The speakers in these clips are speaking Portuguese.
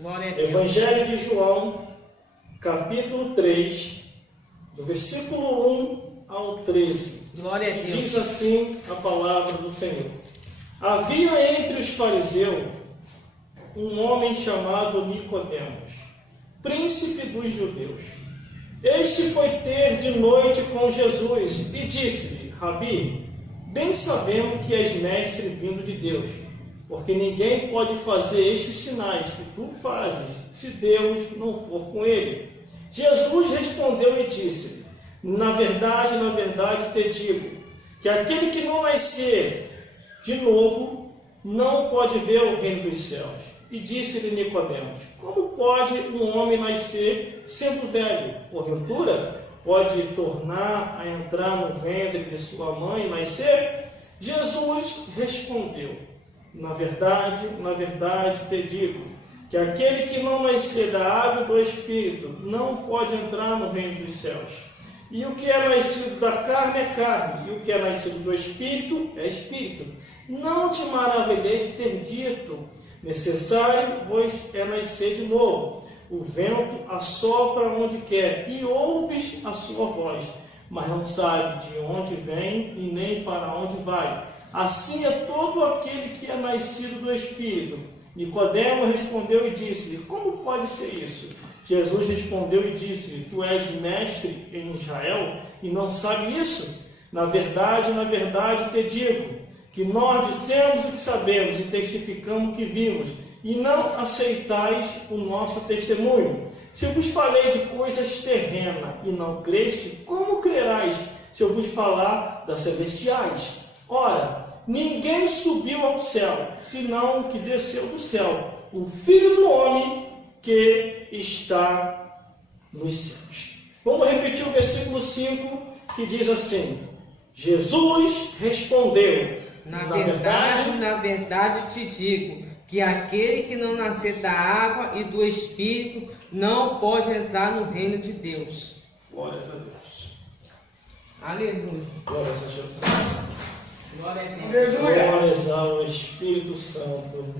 Glória a Deus. Evangelho de João, capítulo 3, do versículo 1 ao 13. Glória a Deus. Diz assim a palavra do Senhor. Havia entre os fariseus um homem chamado Nicodemos, príncipe dos judeus. Este foi ter de noite com Jesus e disse-lhe: Rabi, bem sabemos que és mestre vindo de Deus, porque ninguém pode fazer estes sinais que tu fazes, se Deus não for com ele. Jesus respondeu e disse-lhe: na verdade, te digo, que aquele que não nascer de novo não pode ver o reino dos céus. E disse-lhe Nicodemos: como pode um homem nascer sendo velho? Porventura, pode tornar a entrar no ventre de sua mãe e nascer? Jesus respondeu: na verdade, te digo, que aquele que não nascer da água e do Espírito não pode entrar no reino dos céus. E o que é nascido da carne é carne, e o que é nascido do Espírito é Espírito. Não te maravilhei de ter dito: necessário, pois, é nascer de novo. O vento assopra onde quer, e ouves a sua voz, mas não sabe de onde vem e nem para onde vai. Assim é todo aquele que é nascido do Espírito. Nicodemo respondeu e disse: como pode ser isso? Jesus respondeu e disse: tu és mestre em Israel e não sabe isso? Na verdade, te digo, que nós dissemos o que sabemos e testificamos o que vimos, e não aceitais o nosso testemunho. Se eu vos falei de coisas terrenas e não creste, como crerás se eu vos falar das celestiais? Ora, ninguém subiu ao céu, senão o que desceu do céu, o Filho do Homem que está nos céus. Vamos repetir o versículo 5, que diz assim: Jesus respondeu: na verdade te digo, que aquele que não nascer da água e do Espírito não pode entrar no reino de Deus. Glórias a Deus. Aleluia. Glórias a Jesus. Glória a Deus. Glórias ao Espírito Santo.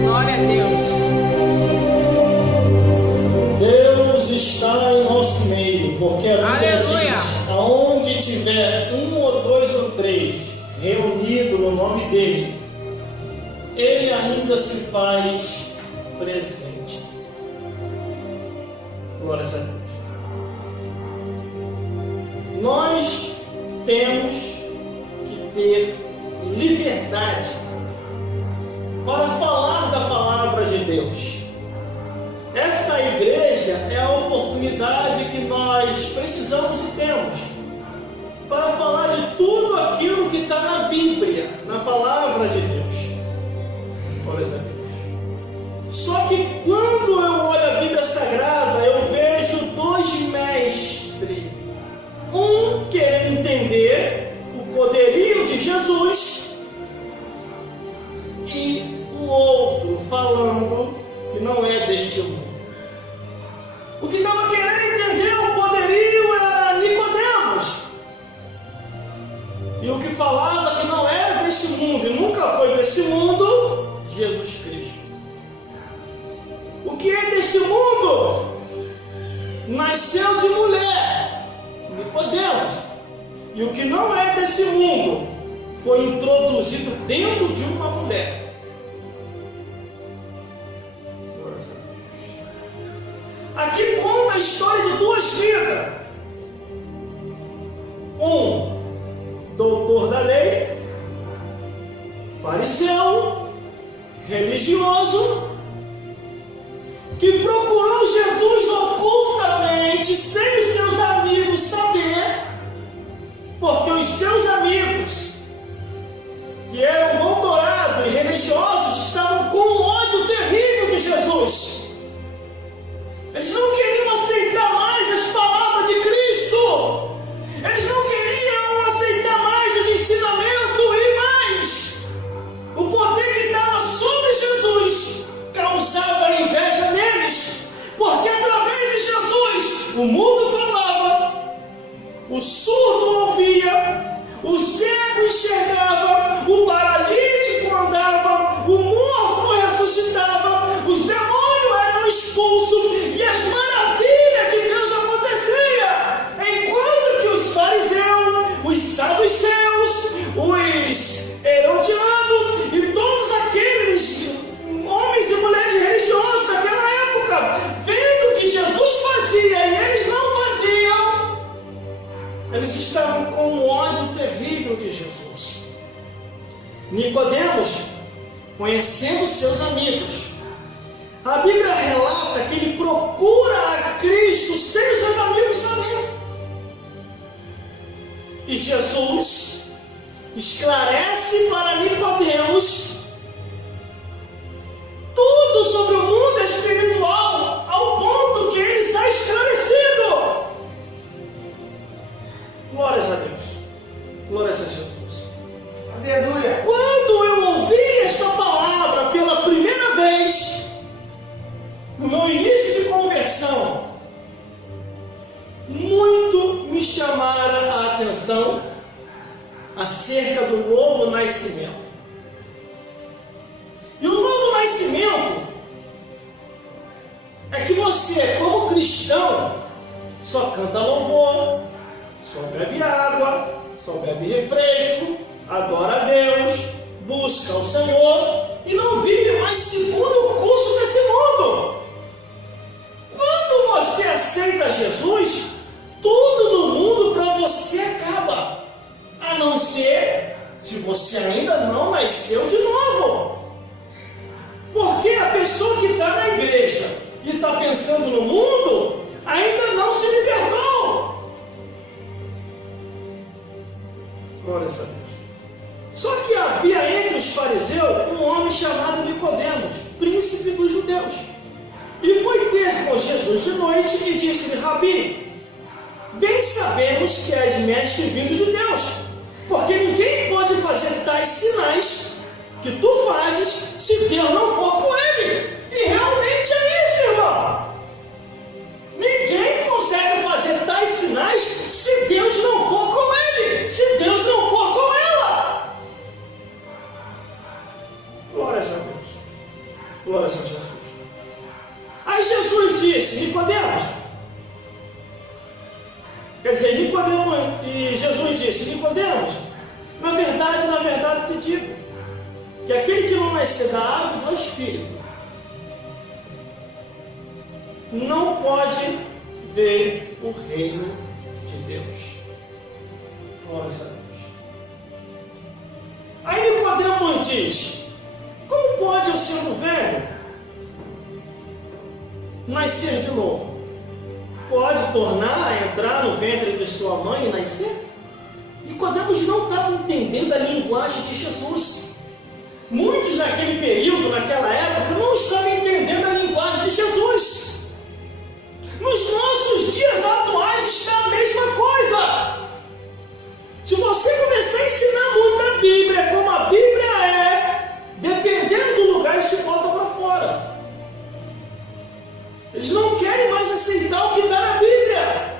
Glória a Deus. Deus está em nosso meio, porque a Bíblia Aleluia. diz: aonde tiver um ou dois ou três reunidos no nome dele, ele ainda se faz presente. Glórias a Deus. Nós temos que ter liberdade para falar da palavra de Deus. Essa igreja é a oportunidade que nós precisamos e temos para falar de tudo aquilo que está na Bíblia, na palavra de Deus. Glórias a Deus. Só que quando eu olho a Bíblia Sagrada, eu vejo dois mestres. Um querendo entender o poderio de Jesus e o outro falando que não é deste mundo. O que estava querendo entender o poderio era Nicodemos. E o que falava que não era deste mundo e nunca foi desse mundo, Jesus Cristo. O que é deste mundo? Nasceu de mulher, Nicodemos. E o que não é desse mundo foi introduzido dentro de uma mulher. Aqui conta a história de duas vidas. Um doutor da lei, fariseu, religioso, que procurou Jesus ocultamente, sem os seus amigos saber, porque os seus amigos, que eram doutorados e religiosos, estavam com um ódio terrível de Jesus. Eles não queriam aceitar mais as palavras de Cristo. Eles não queriam aceitar mais os ensinamentos e mais. O poder que estava sobre Jesus causava inveja neles. o mudo falava, o surdo ouvia, o cego enxergava, o paralítico andava, o morto ressuscitava, os demônios eram expulsos e as maravilhas de Deus aconteciam. Enquanto que os fariseus, os saduceus, os herodianos e todos aqueles homens e mulheres religiosos daquela época, vendo o que Jesus fazia e eles não faziam, eles estavam com um ódio terrível de Jesus. Nicodemos, conhecendo seus amigos, a Bíblia relata que ele procura a Cristo sem os seus amigos saber. E Jesus esclarece para Nicodemos tudo sobre o mundo espiritual, ao ponto que ele está esclarecido. Glórias a Deus. Glórias a Jesus. Aleluia. Quando eu ouvi esta palavra pela primeira vez, no meu início de conversão, muito me chamaram a atenção acerca do novo nascimento. E o novo nascimento é que você, como cristão, só canta louvor, só bebe água, só bebe refresco, adora a Deus, busca o Senhor e não vive mais segundo o curso desse mundo. Quando você aceita Jesus, tudo no mundo para você acaba, a não ser se você ainda não nasceu de novo. Porque a pessoa que está na igreja e está pensando no mundo, ainda não se libertou. Glórias a Deus. Só que havia entre os fariseus um homem chamado Nicodemos, príncipe dos judeus. E foi ter com Jesus de noite e disse-lhe: Rabi, bem sabemos que és mestre vindo de Deus, porque ninguém pode fazer tais sinais que tu fazes se Deus não for com ele. E realmente é isso, irmão. Ninguém consegue fazer tais sinais se Deus não for com ele, se Deus não for com ela. Glórias a Deus. Glórias a Jesus. Aí Jesus disse: Nicodemos, quer dizer, Nicodemos, e Jesus disse: Nicodemos, na verdade te digo, que aquele que não nascer da água e do Espírito não pode ver o reino de Deus. Glórias a Deus. Aí Nicodemos diz: como pode eu, sendo velho, nascer de novo? Pode tornar a entrar no ventre de sua mãe e nascer? Nicodemos não estava entendendo a linguagem de Jesus. Muitos naquele período, naquela época, não estavam entendendo a linguagem de Jesus. Nos nossos dias atuais está a mesma coisa. Se você começar a ensinar muito a Bíblia, como a Bíblia é, dependendo do lugar, eles te botam para fora. Eles não querem mais aceitar o que está na Bíblia.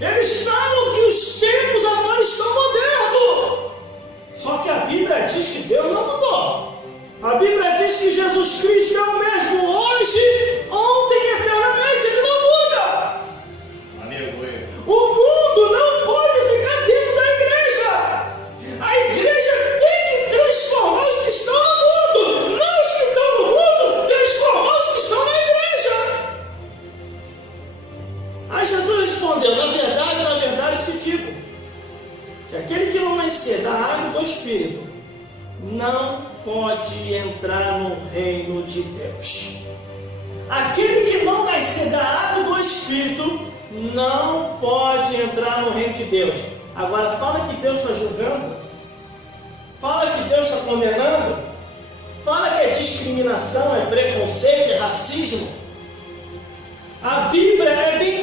Eles falam que os tempos agora estão modernos. Só que a Bíblia diz que Deus não mudou. A Bíblia diz que Jesus Cristo é o mesmo hoje, ontem e eternamente. Ele não muda. Aleluia. O mundo não pode ficar dentro da igreja. A igreja tem que transformar os que estão no mundo. Não os que estão no mundo, transformar os que estão na igreja. Aí Jesus respondeu: na verdade te digo, que aquele que não nascer da água e do Espírito não pode entrar no reino de Deus. Aquele que não nascer da água e do Espírito não pode entrar no reino de Deus. Agora fala que Deus está julgando, fala que Deus está condenando, fala que é discriminação, é preconceito, é racismo. A Bíblia é bem